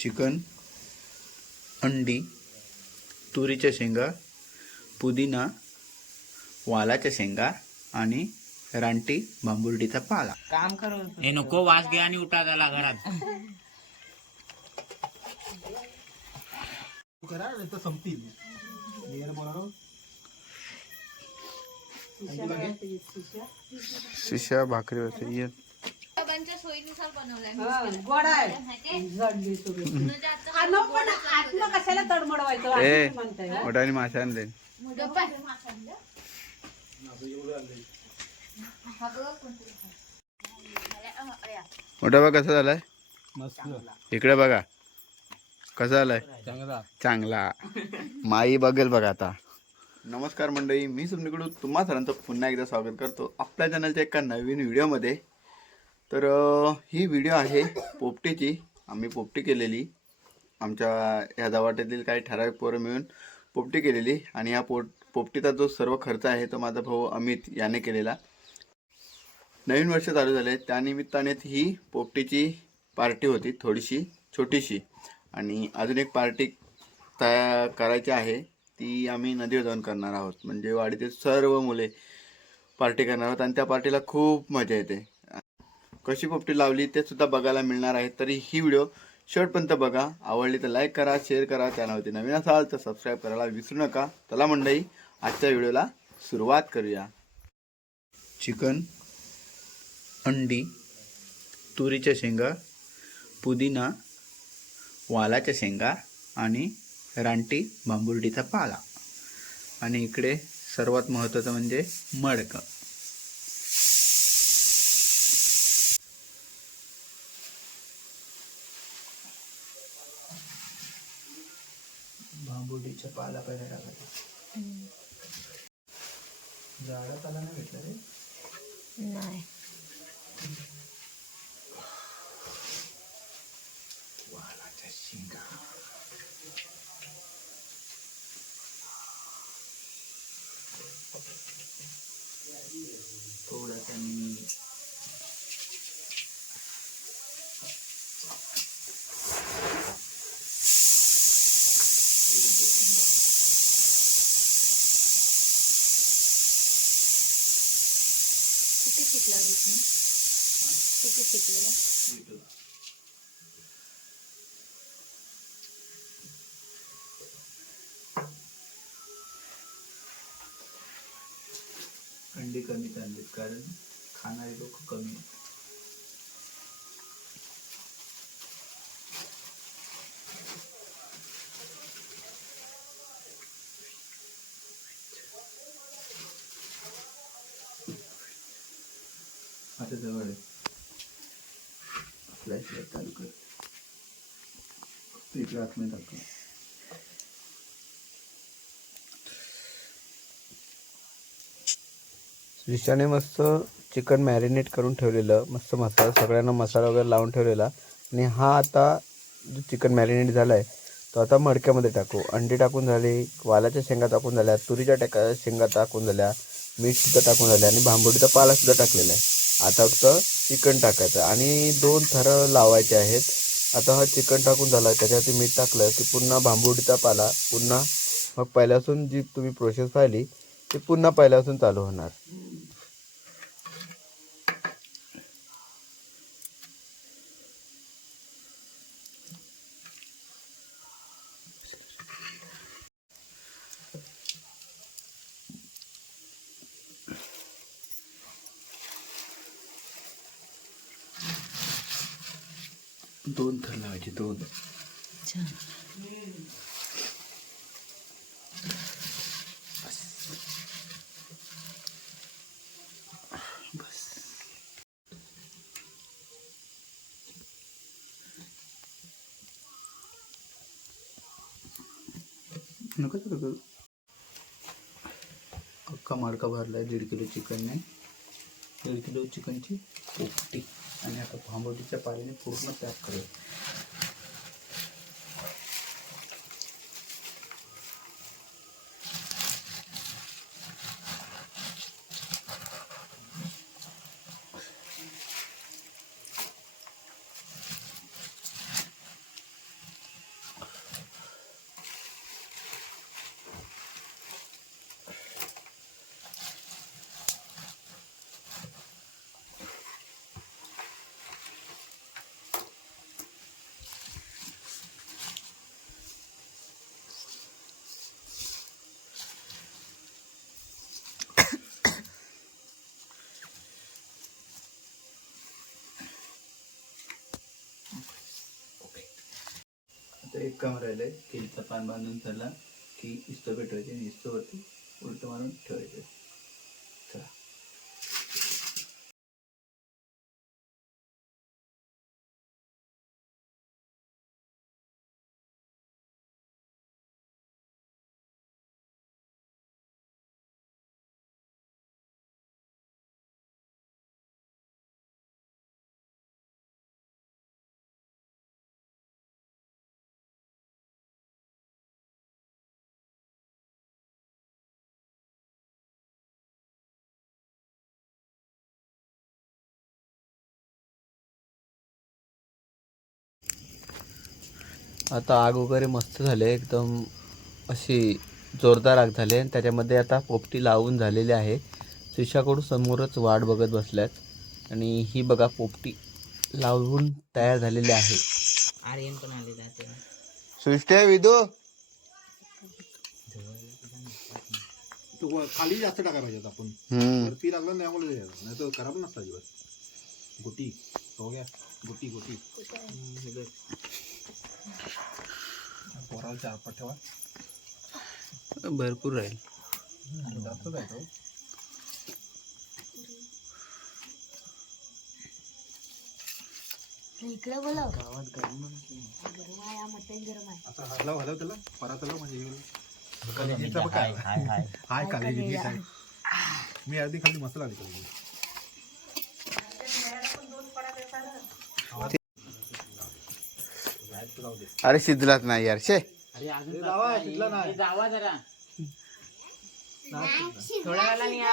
Chicken अंडी तुरीच्या शेंगा पुदिना वालाच्या शेंगा आणि रानटी बांबुर्डीचा पाला. काम करून हे नको वास घ्या आणि उठा त्याला घरात. करा नाही तर संपतील. लेअर बोलारो शिशा भाकरी होते ये सर्वांच्या सोयीनुसार बनवलाय गोड आहे. जडली सुरू हा, नको पण आतनं कशाला तडमडवायचं? ए असं म्हणताय. मोठाने मासा आणले. मोठा बघा कसा झालाय? मस्त. इकडे बघा. कसा झालाय? चांगला. चांगला. माई बघेल बघा आता. नमस्कार मंडळी मी सुमनीकडून तुम्हा सर्वांचं पुन्हा एकदा स्वागत करतो. आपल्या चॅनलच्या एका नवीन व्हिडिओमध्ये तर ही व्हिडिओ आहे पोपटीची. आम्ही पोपटी केलेली. आमच्या ह्या दवाट्यातील काही ठराविक पोरं मिळून पोपटी केलेली. आणि या पोट पोपटीचा जो सर्व खर्च आहे तो माझा भाऊ अमित याने केलेला. नवीन वर्ष चालू झाले. त्यानिमित्ताने ही पोपटीची पार्टी होती थोडीशी छोटीशी. आणि अजून एक पार्टी तया करायची आहे ती आम्ही नदीवर जाऊन करणार आहोत. म्हणजे वाडीतील सर्व मुले पार्टी करणार आहोत. आणि त्या पार्टीला खूप मजा येते. कशी पोपटी लावली ते सुद्धा बघायला मिळणार आहे. तरी ही व्हिडिओ शेवटपर्यंत बघा. आवडली तर लाईक करा शेअर करा चॅनलवरती नवीन असाल तर सबस्क्राईब करायला विसरू नका. चला मंडळी आजच्या व्हिडिओला सुरुवात करूया. चिकन अंडी तुरीच्या शेंगा पुदिना वालाच्या शेंगा आणि रानटी बांबुर्डीचा पाला. आणि इकडे सर्वात महत्त्वाचं म्हणजे मडकं. बांबुर्डीचा पाला पहिला टाकायचा झाडं पाला नाही भेटलं रे? नाही. किती शिकलेला अंडी कमी चाललीत कारण खाणारे लोक कमी आहेत. आता जवळ आहे फ्लॅश चालू कर फक्त इकडे आतमध्ये दाखव रिशाने मस्त चिकन मॅरिनेट करून ठेवलेलं मस्त मसाला सगळ्यांना मसाला वगैरे लावून ठेवलेला. आणि हा आता जो चिकन मॅरिनेट झाला आहे तो आता मडक्यामध्ये टाकू. अंडी टाकून झाली वालाच्या शेंगा टाकून झाल्या तुरीच्या टाका शेंगा टाकून झाल्या मीठसुद्धा टाकून झाल्या आणि भांबोडीचा पालासुद्धा टाकलेला आहे. आता फक्त चिकन टाकायचं. आणि दोन थरं लावायचे आहेत. आता हा चिकन टाकून झाला. त्याच्यावरती मीठ टाकलं की पुन्हा भांबुडीचा पाला पुन्हा मग पहिल्यापासून जी तुम्ही प्रोसेस पाहिली ती पुन्हा पहिल्यापासून चालू होणार. दोन थर लावायचे दोन. बस. नको अख्खा माडका भरलाय दीड किलो चिकनने दीड किलो चिकनची पोपटी. आणि आता भांबवटीच्या पाल्याने पूर्ण पॅक करूया. फक्त एक काम राहिलं आहे केळीचं पान बांधून त्याला की इस्तो पेटवायचे आणि इस्तोवरती उलटं मारून ठेवायचं. आता आग वगैरे मस्त झाले एकदम अशी जोरदार आग झाली आणि त्याच्यामध्ये आता पोपटी लावून झालेली आहे. शिष्याकडून समोरच वाट बघत बसल्यात. आणि ही बघा पोपटी लावून तयार झालेली आहे. आर्यन पण आले जाते. सृष्टी विदू? तो वर- खाली जास्त टाकायला पाहिजे आपण. लागला नाही आम्हाला. नाही तर खराब नसता दिवस. गोटी. हो गया. गोटी गोटी. पोराला चार पाच ठेवा. भरपूर राहील. जास्तच आहे तो. इकडे बोलव. आता हलव हलव त्याला परत हलव म्हणजे हे हाय कालेजी मी अर्धी खाली मस्त लागली अरे शिजलाच नाही यार शे. अरे अजून नाही. जावा जरा. थोड्या वेळाने या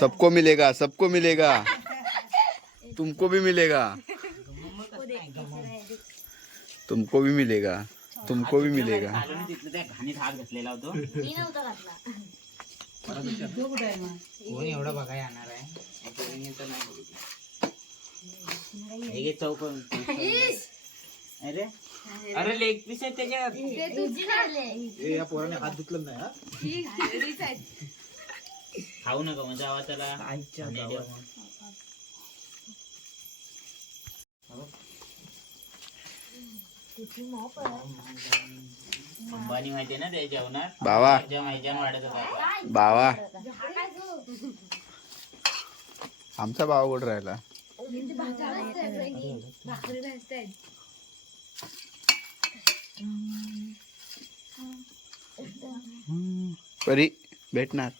सबको मिलेगा सबको मिलेगा. तुमको भी मिलेगा. तुमको भी मिलेगा तुमको भी मिलेगा. एवढं बघाय येणार आहे? हे घे चौक अरे. अरे. लेग पीस आहे त्याच्यात. ए या पोराने हात धुतलं नाही हा? खाऊ नका म्हणजे जावा त्याला. देऊ. अंबानी माहितीये ना ते बावा. माहिती वाढत बावा. आमचा भाव कुठं राहिला. परी भेटणार.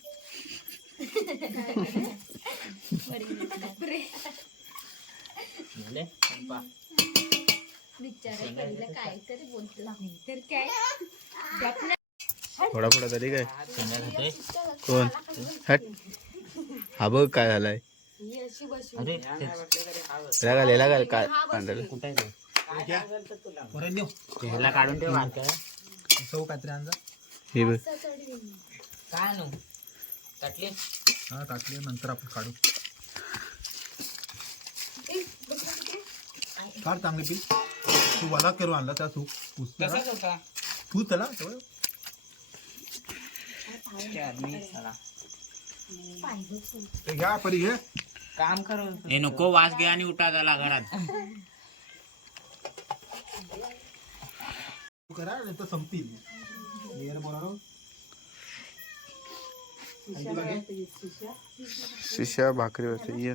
थोडा थोडा तरी काय? कोण? हट. हा बघ काय झालाय. अरे काय पांढरं कुठं. ह्याला काढून ठेव बारकं. सौ आणजा. हे बघ. काय आणू? ताटली हा टाकले नंतर आपण काढू. काढ चांगले पीस तू वला करू आणला त्या तू. होता तू ते. घ्या परी घे काम करू हे नको वास घे आणि उठा त्याला घरात. तू करा नाही तर संपतील लेअर बोला शिष्या भाकरी वरती ये.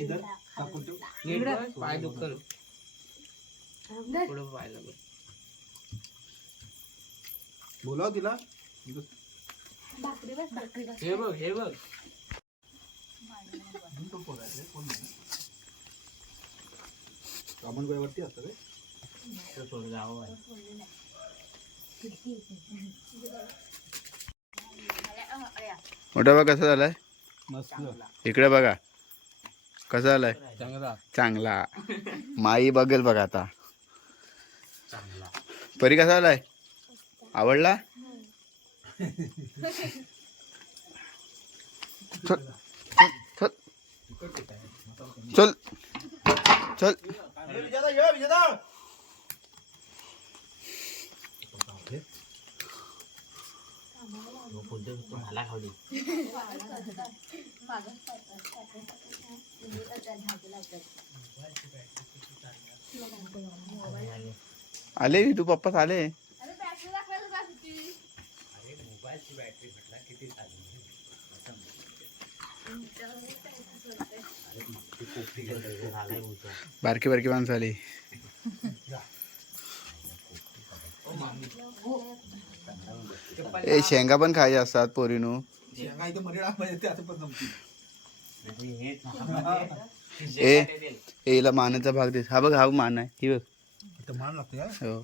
इधर टाकून ठेव. पाय दुखल पुढं पाय लागल बोलाव तिला. हे बघ हे बघ. गोयावरती असतं रे जावं बाई. मोठा बघ कसा झालाय? मस्त. इकडे बघा. कसा झालाय? चांगला. चांगला. माई बघेल बघा आता. परी कसा झालाय? आवडला? चल। चल। विजेता ये विजेता बोलतो तू मला खाऊ दे माझं आले? तू पप्पा आले अरे मोबाईलची बॅटरी म्हटला किती बारकी बारकी माणसं आली. ए शेंगा पण खायचे असतात पोरीनू. ए ए, हिला मानाचा भाग दे. हा बघ हा मान आहे. ही बघ. मान लागते हा? हो.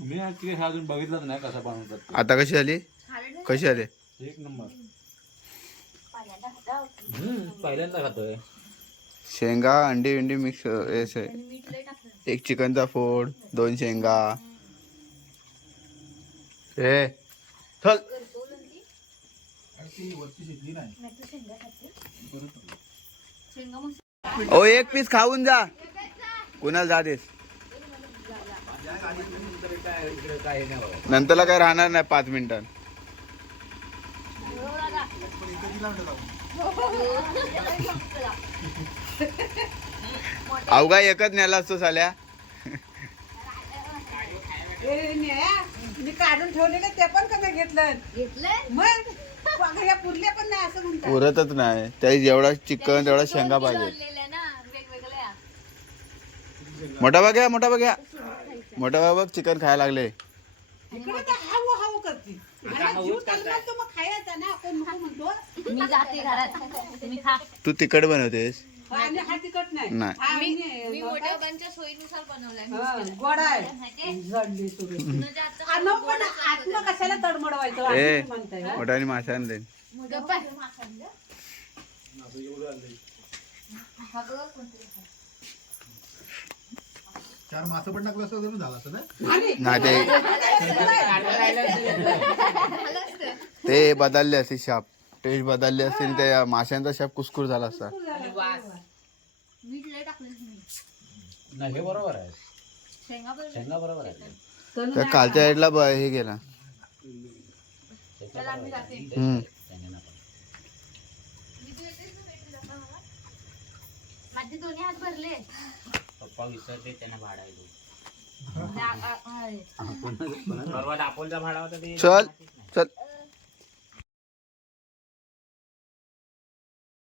मी आणखी हा अजून बघितलंच नाही कसा बनवतात ते. आता कशी आली कशी आली एक नंबर. हम्म, पहिल्यांदा खातोय. शेंगा अंडी अंडी मिक्स असे. एक चिकनचा फोड दोन शेंगा. ए चल. ओ एक पीस खाऊन जा. कुणाला जा देस नंतरला काय राहणार नाही पाच मिनिटात. अवघा एकच नेला असतो साल्या. मी काढून ते पण कमी घेतलं? मग? पुरल्या पण नाही असं म्हणतात. पुरतच नाही. त्या जेवढा चिकन तेवढा शेंगा पाहिजे. मोठा बघ घ्या मोठा बघ घ्या. मोठा बघ बघ चिकन खायला लागले. इकडे तर हाऊ हाऊ करते. आणि जीव चालला तो मग खायचा ना आपण नको म्हणतो. मी जाते घरात. तुम्ही खा. तू तिखट बनवतेस? आणि हा तिकट नाही. नाही. हा मी आणि मोठ्या बाबांच्या सोयीनुसार बनवलाय हा, गोड आहे. माहितीये? जडली सुरू कुणाच्या हातचं आ, नको पण आत्म कशाला तडमडवायचं? ए असं म्हणताय हो. मोठ्याने माशाने देईन गप्प आहे. चार मासं पण टाकलं असतं तर झालं असतं ना? आणि नाही ते ते बदलले असते शाप. टेस्ट बदलले असते आणि त्या माशांचा शाप कुसकुर झाला असता. मीठ लय टाकलं तुम्ही नाही हे बरोबर आहे. शेंगा बरोबर. शेंगा बरोबर आहे. त्या कालच्या साईडला ब- हे गेला. चला मी जाते हम्म. माझे दोन्ही हात भरले. पप्पा विसरले त्यांना भाडा आहे. तो. आ- आ- आ- परवा दापोलचा भाडा होता ते चल.